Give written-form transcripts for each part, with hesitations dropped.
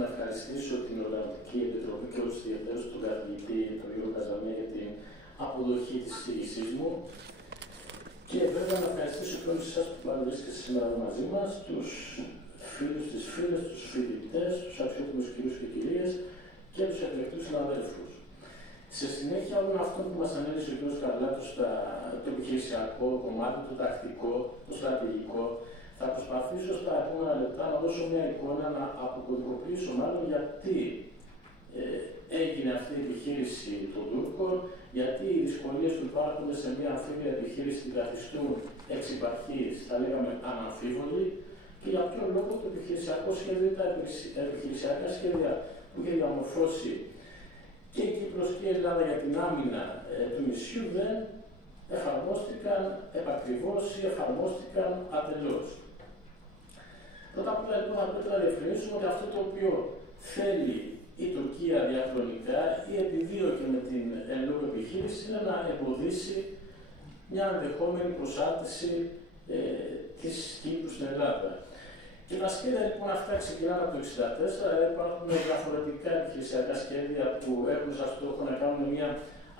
να ευχαριστήσω την Οργανωτική Επιτροπή και όλους τους ιδιαίτερους, τον καθηγητή, τον κύριο Καζαμία, για την αποδοχή της εισήγησής μου. Και βέβαια να ευχαριστήσω και όλους εσάς που παραβρίσκεστε σήμερα μαζί μας, τους φίλους, τις φίλες, τους φοιτητές, τους αξιότιμους κυρίους και κυρίες και τους εκλεκτούς συναδέλφους. Σε συνέχεια όλων αυτών που μας ανέλησε ο κ. Καρλάτος, το επιχειρησιακό κομμάτι, το τακτικό, το στρατηγικό, θα προσπαθήσω στα επόμενα λεπτά να δώσω μια εικόνα, να αποκωδικοποιήσω μάλλον γιατί έγινε αυτή η επιχείρηση των Τούρκων, γιατί οι δυσκολίες που υπάρχουν σε μια αμφίβια επιχείρηση την καθιστούν εξ υπαρχής, θα λέγαμε αναμφίβολη, και για ποιο λόγο το επιχειρησιακό σχέδιο ή τα επιχειρησιακά σχέδια που είχε διαμορφώσει και η Κύπρος και η Ελλάδα για την άμυνα του νησιού δεν εφαρμόστηκαν επακριβώς ή εφαρμόστηκαν ατελώς. Πρώτα απ' όλα λοιπόν θα πρέπει να διευκρινίσουμε ότι αυτό το οποίο θέλει η Τουρκία διαχρονικά ή επιδίωκε με την εν λόγω επιχείρηση είναι να εμποδίσει μια ενδεχόμενη προσάρτηση της Κύπρου στην Ελλάδα. Και τα σχέδια λοιπόν αυτά ξεκινάνε από το 1964, υπάρχουν διαφορετικά επιχειρησιακά σχέδια που έχουν σαν στόχο να κάνουν μια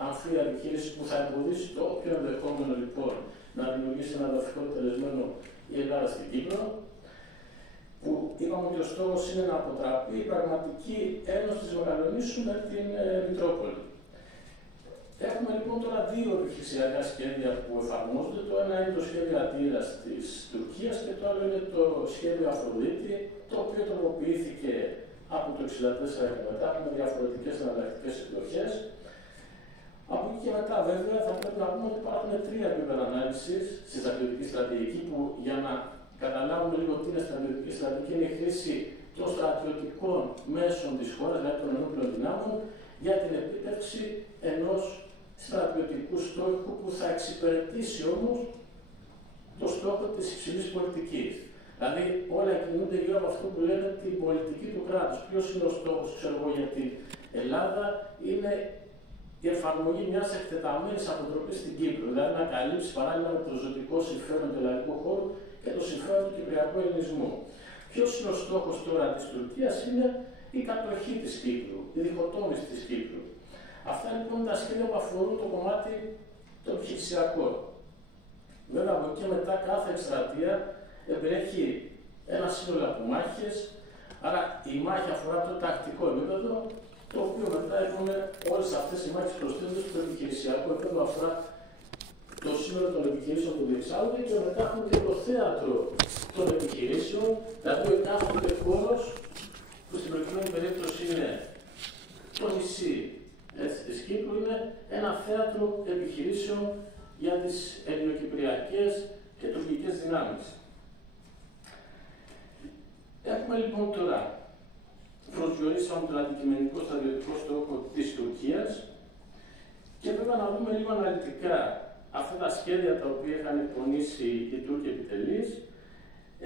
αμφία επιχείρηση που θα εμποδίσει το όποιο ενδεχόμενο λοιπόν να δημιουργήσει ένα δαφικό τελεσμένο η Ελλάδα στην Κύπρο, που είπαμε ότι ο στόχος είναι να αποτραπεί η πραγματική ένωση της Μακεδονήσου με την Μητρόπολη. Έχουμε λοιπόν τώρα δύο επιχειρησιακά σχέδια που εφαρμόζονται. Το ένα είναι το σχέδιο Ατήρας της Τουρκίας και το άλλο είναι το σχέδιο Αφροδίτη, το οποίο τροποποιήθηκε από το 1964 και μετά με διαφορετικές εναλλακτικές εκδοχές. Από εκεί και μετά, βέβαια, θα πρέπει να πούμε ότι υπάρχουν τρία επίπεδα ανάλυσης στη στρατιωτική στρατηγική, που για να καταλάβουμε λίγο τι είναι στρατιωτική στρατηγική, είναι η χρήση των στρατιωτικών μέσων της χώρας, δηλαδή των ενόπλων δυνάμων, για την επίτευξη ενός στρατιωτικού στόχου που θα εξυπηρετήσει όμως το στόχο της υψηλής πολιτικής. Δηλαδή, όλα κινούνται γύρω από αυτό που λένε την πολιτική του κράτους. Ποιος είναι ο στόχος, ξέρω εγώ, για την Ελλάδα, είναι η εφαρμογή μιας εκτεταμένης αποτροπής στην Κύπρο, δηλαδή να καλύψει παράλληλα με το ζωτικό συμφέρον του ελληνικού χώρου και το συμφέρον του κυπριακού ελληνισμού. Ποιος είναι ο στόχος τώρα της Τουρκίας, είναι η κατοχή της Κύπρου, η διχοτόμηση της Κύπρου. Αυτά λοιπόν τα σχέδια που αφορούν το κομμάτι το επιχειρησιακό. Βέβαια από εκεί μετά κάθε εκστρατεία εμπεριέχει ένα σύνολο από μάχες, άρα η μάχη αφορά το τακτικό επίπεδο, το οποίο μετά έχουμε όλες αυτές οι μάχες προσθέτοντας στο επιχειρησιακό επίπεδο, αφορά το σύνολο των επιχειρήσεων που διεξάγονται, και μετά έχουμε και το θέατρο των επιχειρήσεων, δηλαδή ο εκάστοτε χώρος, που στην προηγούμενη περίπτωση είναι το νησί της Κύπρου, είναι ένα θέατρο επιχειρήσεων για τις ελληνοκυπριακές και τουρκικές δυνάμεις. Έχουμε λοιπόν τώρα προσδιορίσαμε τον αντικειμενικό στρατιωτικό στόχο της Τουρκίας και βέβαια να δούμε λίγο αναλυτικά αυτά τα σχέδια τα οποία είχαν εκπονήσει οι Τούρκοι επιτελείς.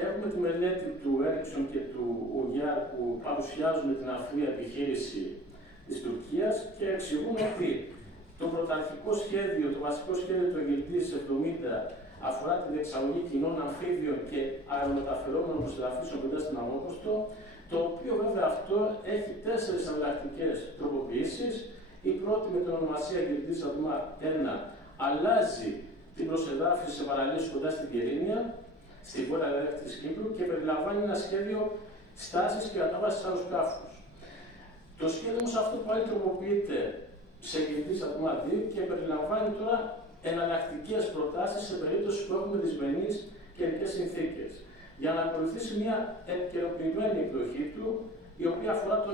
Έχουμε τη μελέτη του Έριξον και του Ουγιάρ που παρουσιάζουν την αφρία επιχείρηση της Τουρκίας και εξηγούν ότι το πρωταρχικό σχέδιο, το βασικό σχέδιο του Αιγυπτής 70 αφορά τη διεξαγωγή κοινών αμφίβιων και αερομεταφερόμενων προστραφήσεων κοντά στην Αμμόκοστο, το οποίο βέβαια αυτό έχει 4 εναλλακτικές τροποποιήσεις. Η πρώτη με την ονομασία Αιγυπτής Αδμά 1 αλλάζει την προσεδάφιση σε παραλίες κοντά στην Κερίνια, στη βόρεια έδαφη της Κύπρου, και περιλαμβάνει ένα σχέδιο στάσης και κατάβασης αεροσκάφους. Το σχέδιο όμως αυτό πάλι τροποποιείται σε Αιγυπτής Αδμά 2 και περιλαμβάνει τώρα εναλλακτικές προτάσεις σε περίπτωση που έχουμε δυσμενείς καιρικές συνθήκες, για να ακολουθήσει μια επικαιροποιημένη εκδοχή του, η οποία αφορά τον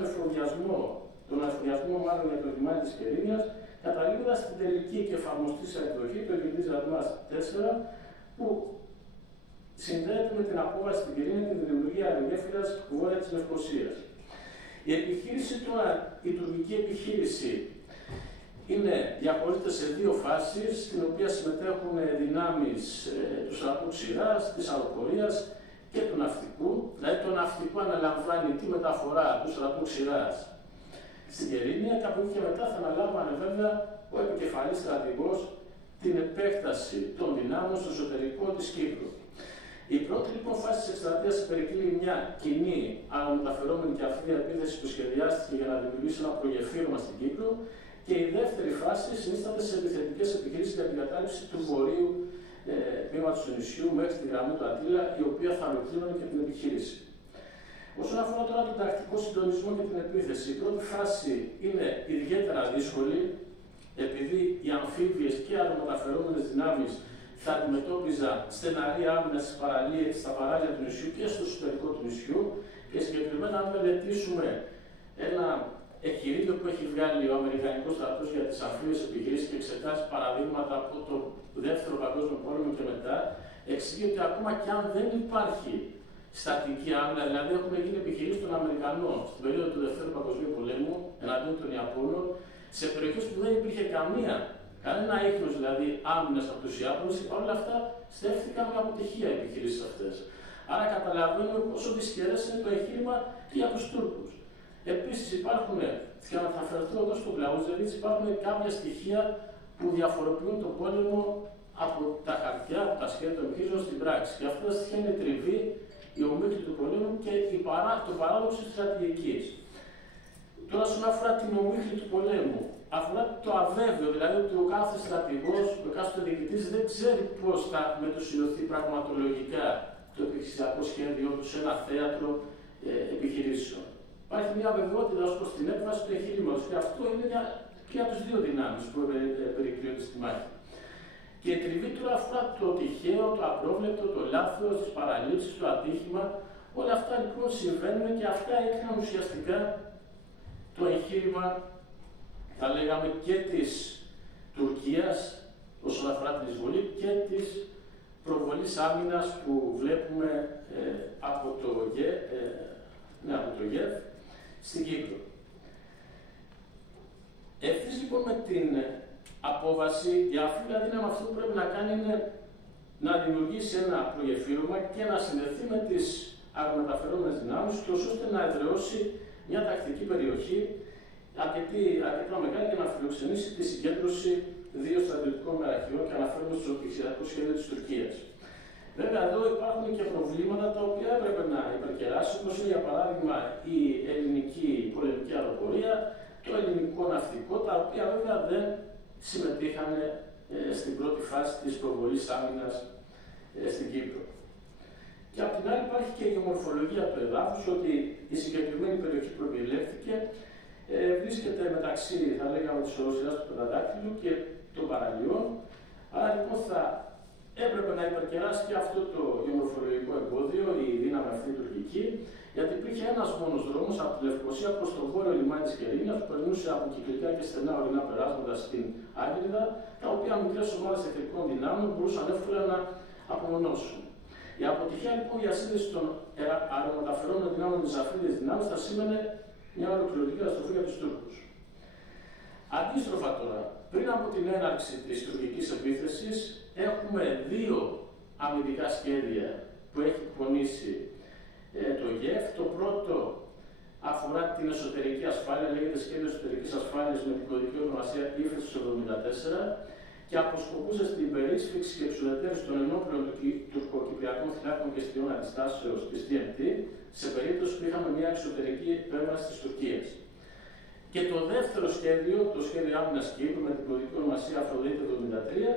εφοδιασμό μάλλον για το λιμάνι της Κερίνιας, καταλήγοντας στην τελική και εφαρμοστήσα εκδοχή του Αιγυπτής Αδμάς 4, που συνδέεται με την απόβαση στην Κερίνια και την δημιουργία αερογέφυρας βόρεια της Λευκωσίας. Η επιχείρηση τώρα, η τουρκική επιχείρηση, διαχωρίζεται σε δύο φάσεις, στην οποία συμμετέχουν δυνάμεις του στρατού ξηράς, της αεροπορίας και του ναυτικού. Δηλαδή το ναυτικό αναλαμβάνει τη μεταφορά του στρατού ξηράς στην Κερίνια και από εκεί και μετά θα αναλάμβανε βέβαια ο επικεφαλής στρατηγός την επέκταση των δυνάμεων στο εσωτερικό της Κύπρου. Η πρώτη λοιπόν φάση της εκστρατείας περικλεί μια κοινή αναμεταφερόμενη και αυθύδια επίθεση που σχεδιάστηκε για να δημιουργήσει ένα προγεφύρωμα στην Κύπρο, και η δεύτερη φάση συνίσταται σε επιθετικές επιχειρήσεις για την κατάληψη του βορείου τμήματος του νησιού μέχρι τη γραμμή του Αττήλα, η οποία θα ολοκλήρωνε και την επιχείρηση. Όσον αφορά τώρα τον τακτικό συντονισμό και την επίθεση, η πρώτη φάση είναι ιδιαίτερα δύσκολη, επειδή οι αμφίβιες και αερομεταφερόμενες δυνάμεις θα αντιμετώπιζαν στεναρή άμυνα στα παράλια του νησιού και στο εσωτερικό του νησιού, και συγκεκριμένα, αν μελετήσουμε ένα εγχειρίδιο που έχει βγάλει ο Αμερικανικός στρατός για τις αμφίβιες επιχειρήσεις και εξετάσει παραδείγματα από τον Δεύτερο Παγκόσμιο Πόλεμο και μετά, εξηγεί ότι ακόμα και αν δεν υπάρχει στατική άμυνα, δηλαδή έχουν γίνει επιχειρήσεις των Αμερικανών στην περίοδο του Δευτέρου Παγκοσμίου Πολέμου εναντίον των Ιαπώνων, σε περιοχές που δεν υπήρχε κανένα ίχνος δηλαδή άμυνας από τους Ιάπωνες, και παρόλα αυτά στέφθηκαν με αποτυχία οι επιχειρήσεις αυτές. Άρα καταλαβαίνουμε πόσο δυσχερές είναι το εγχείρημα και για τους Τούρκους. Επίσης υπάρχουν, και να αναφερθώ εδώ στον Κλαούζεβιτς, υπάρχουν κάποια στοιχεία που διαφοροποιούν τον πόλεμο από τα χαρτιά, από τα σχέδια των επιχειρήσεων στην πράξη. Και αυτά τα στοιχεία είναι η τριβή, η ομίχλη του πολέμου και το παράδοξο της στρατηγικής. Τώρα, όσον αφορά την ομίχλη του πολέμου, αφορά το αβέβαιο, δηλαδή ότι ο κάθε στρατηγός, ο κάθε διοικητής δεν ξέρει πώς θα μετουσιωθεί πραγματολογικά το επιχειρησιακό σχέδιό του σε ένα θέατρο επιχειρήσεων. Υπάρχει μια αβεβαιότητα ως προς την έκβαση του εγχειρήματος, και αυτό είναι και για τους δύο δυνάμεις που περικλείονται στη μάχη. Και η τριβή τώρα αφορά το τυχαίο, το απρόβλεπτο, το λάθος, τις παραλήψεις, το ατύχημα. Όλα αυτά λοιπόν συμβαίνουν, και αυτά έκαναν ουσιαστικά το εγχείρημα, θα λέγαμε, και της Τουρκίας όσον αφορά την εισβολή και της προβολής άμυνας που βλέπουμε από το ΓΕΒ στην Κύπρο. Ευθύς λοιπόν με την απόβαση, η αφήβια δύναμη αυτό που πρέπει να κάνει είναι να δημιουργήσει ένα προγεφύρωμα και να συνδεθεί με τις αερομεταφερόμενες δυνάμεις, ώστε να εδραιώσει μια τακτική περιοχή αρκετά μεγάλη για να φιλοξενήσει τη συγκέντρωση δύο στρατιωτικών μεραχιών, και αναφέρουμε στο επιχειρησιακό σχέδιο της Τουρκίας. Βέβαια, εδώ υπάρχουν και προβλήματα τα οποία έπρεπε να υπερκεράσει, όπως είναι για παράδειγμα η ελληνική πολεμική αεροπορία, το ελληνικό ναυτικό, τα οποία βέβαια δεν συμμετείχαν στην πρώτη φάση της προβολής άμυνας στην Κύπρο. Και απ' την άλλη υπάρχει και η ομορφολογία του εδάφους, ότι η συγκεκριμένη περιοχή που επιλέχθηκε βρίσκεται μεταξύ, θα λέγαμε, της οροσυράς του Πενταδάκτυλου και των παραλιών. Άρα λοιπόν θα έπρεπε να υπερκεράσει και αυτό το γεωμορφολογικό εμπόδιο, η δύναμη αυτή τουρκική, γιατί υπήρχε ένας μόνος δρόμος από τη Λευκοσία προς το βόρειο λιμάνι της Κερίνιας, που περνούσε από κυκλικά και στενά ορεινά περάσματα στην Άγκυρδα, τα οποία μικρές ομάδες εχθρικών δυνάμεων μπορούσαν εύκολα να απομονώσουν. Η αποτυχία λοιπόν για σύνδεση των αερομεταφερόμενων δυνάμεων με τις αφήδιες δυνάμεις θα σήμαινε μια ολοκληρωτική καταστροφή για τους Τούρκους. Αντίστροφα τώρα, πριν από την έναρξη της τουρκικής επίθεσης, έχουμε δύο αμυντικά σχέδια που έχει εκπονήσει το ΓΕΦ. Το πρώτο αφορά την εσωτερική ασφάλεια, λέγεται Σχέδιο Εσωτερικής Ασφάλειας με την κωδική ονομασία ύφεση του 1974, και αποσκοπούσε στην περίσφυξη και εξουδετερώση των ενόπλων τουρκοκυπριακών θυλάκων και στιών αντιστάσεως της TNT, σε περίπτωση που είχαμε μια εξωτερική επέμβαση της Τουρκίας. Και το δεύτερο σχέδιο, το σχέδιο άμυνας Κύπρου με την κωδική ονομασία Αφροδίτη 73,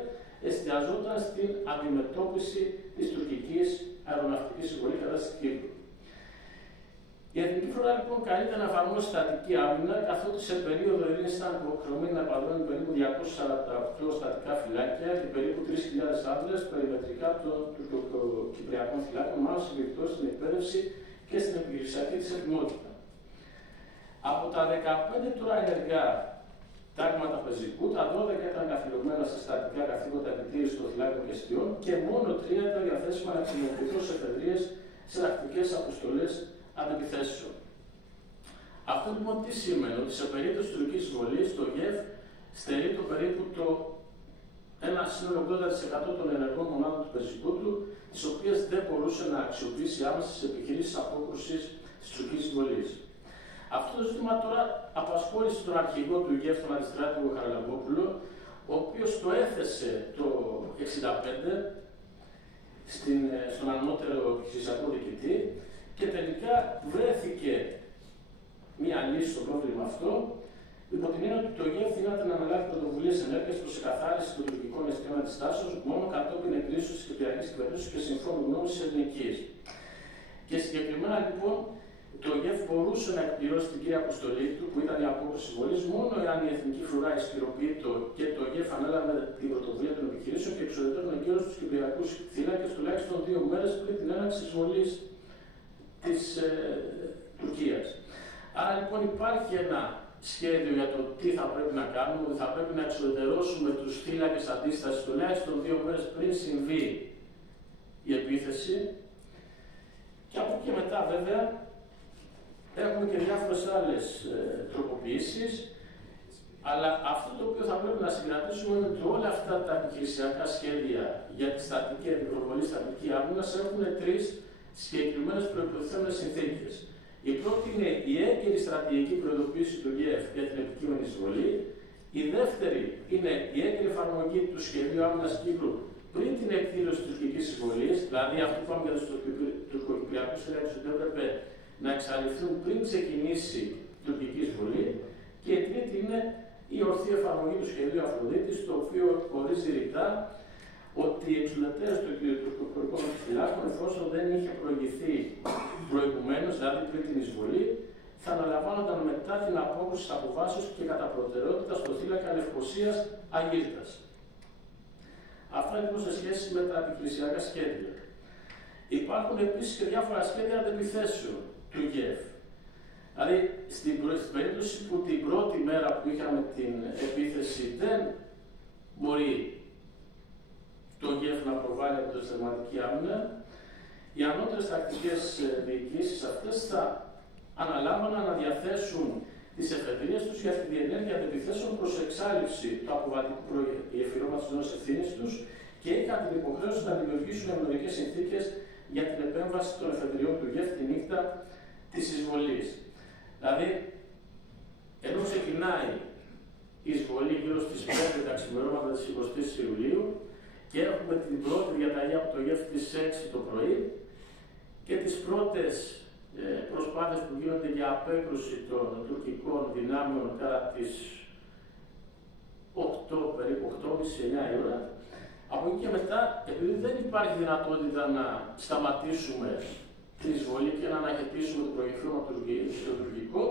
εστιαζόταν στην αντιμετώπιση της τουρκικής αεροναυτικής συμβολής κατά της Κύπρου. Η Εθνική Φλотά λοιπόν καλείται να εφαρμόσει στατική άμυνα, καθότι σε περίοδο ειρήνης ήταν υποχρεωμένη να παντώνει περίπου 248 στατικά φυλάκια και περίπου 3.000 άντρες περιμετρικά των τουρκοκυπριακών φυλάκων, μάλλον συμπληκτώσει στην εκπαίδευση και στην επιχειρησιακή της ετοιμότητα. Από τα 15 τώρα ενεργά τάγματα πεζικού, τα 12 ήταν καθιερωμένα σε στατικά καθήκοντα επιτήρησης των φυλάκων και στιών, και μόνο 3 ήταν διαθέσιμα να χρησιμοποιηθούν σε εφεδρείες σε τακτικές αποστολές αντεπιθέσεων. Αυτό λοιπόν τι σημαίνει? Ότι σε περίπτωση τουρκικής εισβολής, το ΓΕΦ στερεί το περίπου ένα σύνολο 80% των ενεργών μονάδων του πεζικού του, τις οποίες δεν μπορούσε να αξιοποιήσει άμεσα στις επιχειρήσεις απόκρουσης της τουρκικής εισβολής. Αυτό το ζήτημα τώρα απασχόλησε τον αρχηγό του ΓΕΦ, τον αντιστράτηγο Χαραλαμπόπουλο, ο οποίος το έθεσε το 1965 στον ανώτερο επιχειρησιακό διοικητή και τελικά βρέθηκε μία λύση στο πρόβλημα αυτό, υπό την έννοια ότι το ΓΕΦ δύναται να αναλάβει πρωτοβουλίες ενέργειας προς εκαθάριση των τουρκικών εστιών αντιστάσεων μόνο κατόπιν εγκρίσεως της Κυπριακής Κυβερνήσεως και συμφώνου γνώμης της Ελληνικής. Και συγκεκριμένα λοιπόν το ΓΕΦ μπορούσε να εκπληρώσει την κύρια αποστολή του, που ήταν η απόκριση εισβολής, μόνο εάν η εθνική φρουρά ισχυροποιείται και το ΓΕΦ ανέλαβε την πρωτοβουλία των επιχειρήσεων και εξοδετώνει εγκαίρως τους κυπριακούς θύλακες τουλάχιστον 2 μέρες πριν την έναρξη της εισβολής της Τουρκίας. Άρα λοιπόν υπάρχει ένα σχέδιο για το τι θα πρέπει να κάνουμε, ότι θα πρέπει να εξουδετερώσουμε τους θύλακες αντίστασης τουλάχιστον 2 μέρες πριν συμβεί η επίθεση. Και από εκεί και μετά βέβαια έχουμε και διάφορες άλλες τροποποιήσεις, αλλά αυτό το οποίο θα πρέπει να συγκρατήσουμε είναι ότι όλα αυτά τα επιχειρησιακά σχέδια για τη στατική επιπροβολή, στατική άμυνας έχουν 3 συγκεκριμένες προϋποθέτες συνθήκες. Η πρώτη είναι η έγκαιρη στρατηγική προειδοποίηση του ΓΕΦ για την επικείμενη εισβολή. Η δεύτερη είναι η έγκαιρη εφαρμογή του σχεδίου άμυνας Κύπρου πριν την εκδήλωση της τουρκικής εισβολής, δηλαδή αυτό που είπαμε για τους τουρκοκυπριακούς θύλακες ότι έπρεπε να εξαλειφθούν πριν ξεκινήσει η τουρκική εισβολή. Και η τρίτη είναι η ορθή εφαρμογή του σχεδίου Αφροδίτης, το οποίο ορίζει ρητά ότι η εξουδετερώση των τουρκοκυπριακών φυλάκων, εφόσον δεν είχε προηγηθεί προηγουμένως, δηλαδή πριν την εισβολή, θα αναλαμβάνονταν μετά την απόκριση της αποβάσεως και κατά προτεραιότητα στο θύλακα Λευκωσίας Αγύρτας. Αυτά λοιπόν σε σχέση με τα επιχειρησιακά σχέδια. Υπάρχουν επίσης και διάφορα σχέδια αντεπιθέσεων του ΓΕΦ. Δηλαδή, στην περίπτωση που την πρώτη μέρα που είχαμε την επίθεση δεν μπορεί το ΓΕΦ να προβάλλει αποτελεσματική άμυνα, οι ανώτερες τακτικές διοικήσεις αυτές θα αναλάμβαναν να διαθέσουν τις εφεδρείες τους για τη διενέργεια αντεπιθέσεων προς εξάλειψη του αποβατικού γεφυρώματος της ζώνης ευθύνης τους και είχαν την υποχρέωση να δημιουργήσουν ευνοϊκές συνθήκες για την επέμβαση των εφεδριών του ΓΕΦ τη νύχτα της εισβολής. Δηλαδή, ενώ ξεκινάει η εισβολή γύρω στις 5 τα ξημερώματα της 20ης Ιουλίου και έχουμε την πρώτη διαταγή από το ΓΕΦ στις 6 το πρωί και τις πρώτες προσπάθειες που γίνονται για απέκρουση των τουρκικών δυνάμεων κατά τις 8, περίπου 8.30-9 η ώρα. Από εκεί και μετά, επειδή δεν υπάρχει δυνατότητα να σταματήσουμε την εισβολή και να αναχαιτήσουμε το προγεφύρωμα στο τουρκικό,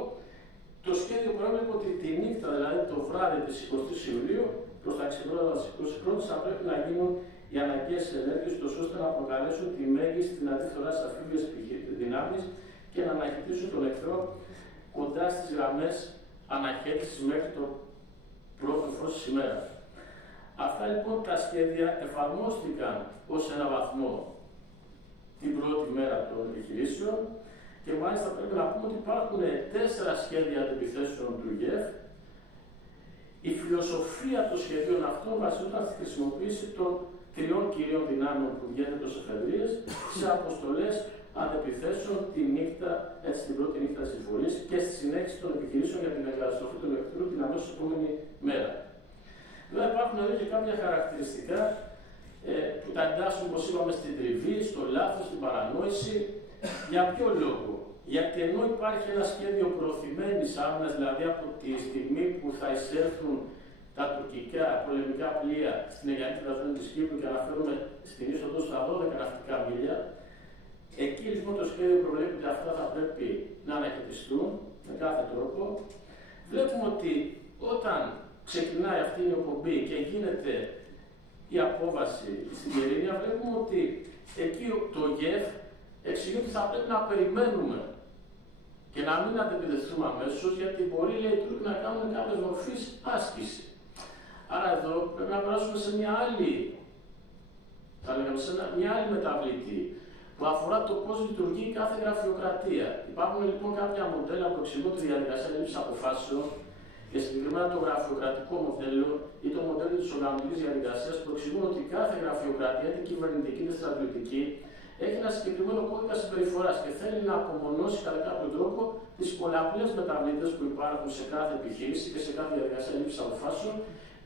το σχέδιο προέβλεπε ότι τη νύχτα, δηλαδή το βράδυ της 20ης Ιουλίου, προς τα ξημερώματα της 21ης, θα πρέπει να γίνουν οι αναγκαίες ενέργειες, ώστε να προκαλέσουν τη μέγιστη δυνατή φθορά στις αμφίβιες δυνάμεις και να αναχαιτήσουν τον εχθρό κοντά στις γραμμές αναχαίτησης μέχρι το πρώτο φως της ημέρας. Αυτά λοιπόν τα σχέδια εφαρμόστηκαν ως ένα βαθμό την πρώτη μέρα των επιχειρήσεων και μάλιστα πρέπει να πούμε ότι υπάρχουν 4 σχέδια αντιπιθέσεων του ΓΕΦ. Η φιλοσοφία των σχεδίων αυτών βασίζονταν στη χρησιμοποίηση των 3 κυρίων δυνάμεων που βγαίνουν ως εφεδρείες σε αποστολές αντεπιθέσεων τη νύχτα, έτσι την πρώτη νύχτα της εισβολής και στη συνέχιση των επιχειρήσεων για την εγκαταστροφή του εχθρού την αμέσως επόμενη μέρα. Βέβαια υπάρχουν εδώ και κάποια χαρακτηριστικά που τα εντάσσουν, όπως είπαμε, στην τριβή, στο λάθος, στην παρανόηση. Για ποιο λόγο? Γιατί ενώ υπάρχει ένα σχέδιο προωθημένης άμυνας, δηλαδή από τη στιγμή που θα εισέλθουν τα τουρκικά πολεμικά πλοία στην Αιγυπτιακή ζώνη της Κύπρου και αναφέρουμε στην είσοδο στα 12 ναυτικά μίλια, εκεί λοιπόν το σχέδιο προβλέπει ότι αυτά θα πρέπει να αναχαιτιστούν με κάθε τρόπο. Βλέπουμε ότι όταν ξεκινάει αυτή η εκπομπή και γίνεται η απόβαση στην Γερίνια, βλέπουμε ότι εκεί το ΓΕΦ εξηγεί ότι θα πρέπει να περιμένουμε και να μην αντεπιδεθούμε αμέσως, γιατί μπορεί, λέει, οι Τούρκοι να κάνουν κάποια μορφής άσκηση. Άρα εδώ πρέπει να περάσουμε σε μια άλλη, θα λέγαμε, σε μια άλλη μεταβλητή που αφορά το πώς λειτουργεί κάθε γραφειοκρατία. Υπάρχουν λοιπόν κάποια μοντέλα που εξηγούν τη διαδικασία λήψης αποφάσεων και συγκεκριμένα το γραφειοκρατικό μοντέλο ή το μοντέλο της οργανωτικής διαδικασίας που εξηγούν ότι κάθε γραφειοκρατία, είτε κυβερνητική είτε στρατιωτική, έχει ένα συγκεκριμένο κώδικα συμπεριφοράς και θέλει να απομονώσει κατά κάποιο τρόπο τις πολλαπλές μεταβλητές που υπάρχουν σε κάθε επιχείρηση και σε κάθε διαδικασία λήψης αποφάσεων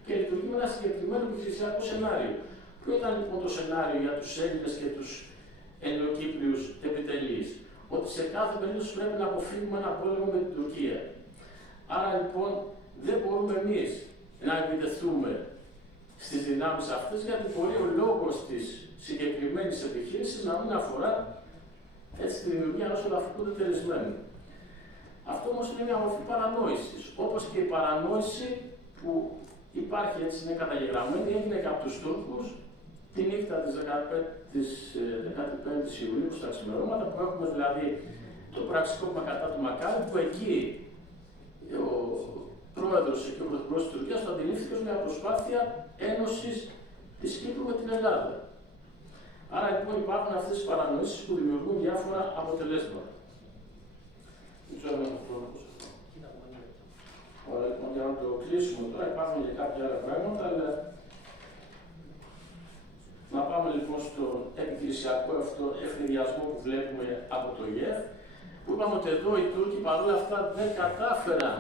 και λειτουργεί με ένα συγκεκριμένο επιχειρησιακό σενάριο. Ποιο ήταν λοιπόν το σενάριο για τους Έλληνες και τους Ελληνοκύπριους επιτελείς? Ότι σε κάθε περίπτωση πρέπει να αποφύγουμε ένα πόλεμο με την Τουρκία. Άρα λοιπόν δεν μπορούμε εμείς να επιτεθούμε στις δυνάμεις αυτές, γιατί μπορεί ο λόγος της συγκεκριμένης επιχείρησης να μην αφορά έτσι τη δημιουργία ενός εδαφικού τετελεσμένου. Αυτό όμως είναι μια μορφή παρανόησης, όπως και η παρανόηση που υπάρχει, έτσι είναι καταγεγραμμένη, έγινε και από τους Τούρκους τη νύχτα της 15ης Ιουλίου στα ξημερώματα, που έχουμε δηλαδή το πραξικόπημα κατά του Μακάρη, που εκεί ο πρόεδρος και ο πρωθυπουργός της Τουρκίας το αντιλήφθηκε ως μια προσπάθεια ένωσης της Κύπρου με την Ελλάδα. Άρα λοιπόν υπάρχουν αυτές οι παρανοήσεις που δημιουργούν διάφορα αποτελέσματα. Δεν ξέρω αν έχω χρόνο. Ωραία, λοιπόν, για να το κλείσουμε τώρα, υπάρχουν και κάποια άλλα πράγματα, αλλά να πάμε λοιπόν στον επιχειρησιακό αυτό ευνηδιασμό που βλέπουμε από το ΙΕΦ, που είπαμε ότι εδώ οι Τούρκοι παρόλα αυτά δεν κατάφεραν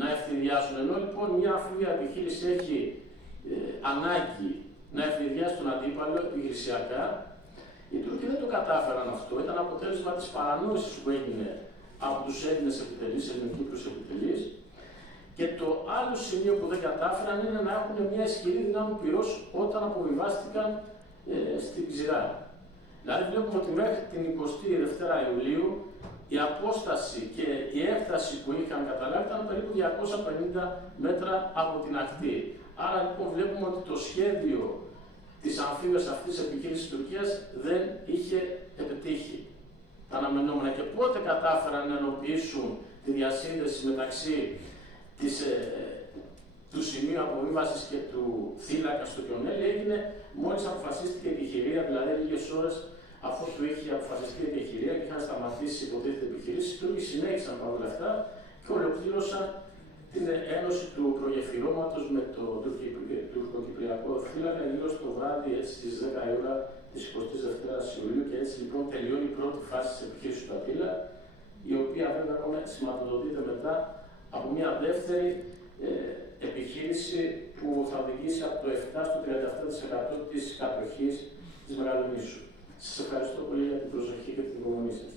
να ευθυδιάσουν, ενώ λοιπόν μια αφήβια επιχείρηση έχει ανάγκη να ευθυδιάσει τον αντίπαλο επιχειρησιακά, οι Τούρκοι δεν το κατάφεραν αυτό, ήταν αποτέλεσμα της παρανόησης που έγινε από τους Έλληνες επιτελείς, Ελληνοκύπριους επιτελείς. Και το άλλο σημείο που δεν κατάφεραν είναι να έχουν μια ισχυρή δύναμη πυρός όταν αποβιβάστηκαν στην Ξηρά. Δηλαδή βλέπουμε ότι μέχρι την 22η Ιουλίου η απόσταση και η έκταση που είχαν καταλάβει ήταν περίπου 250 μέτρα από την ακτή. Άρα λοιπόν βλέπουμε ότι το σχέδιο της αμφίβιας αυτής της επιχείρησης της Τουρκίας δεν είχε επιτύχει τα αναμενόμενα. Και πότε κατάφεραν να ενοποιήσουν τη διασύνδεση μεταξύ του σημείου αποβίβασης και του θύλακα στο Κιονέλ έγινε μόλις αποφασίστηκε η επιχειρία, δηλαδή λίγες ώρες αφού του είχε αποφασιστεί η επιχειρία και είχαν σταματήσει υποτίθεται επιχειρήσεις. Οι Τούρκοι συνέχισαν παρόλα αυτά και ολοκλήρωσαν την ένωση του προγεφυρώματος με το τουρκοκυπριακό θύλακα γύρω στο βράδυ στις 10 η ώρα της 22ης Ιουλίου, και έτσι λοιπόν τελειώνει η πρώτη φάση της επιχείρησης του Αττήλα, η οποία βέβαια ακόμα σηματοδοτείται μετά από μια δεύτερη επιχείρηση που θα οδηγήσει από το 7% στο 37% της κατοχής της Μεγαλονήσου. Σας ευχαριστώ πολύ για την προσοχή και την υπομονή σας.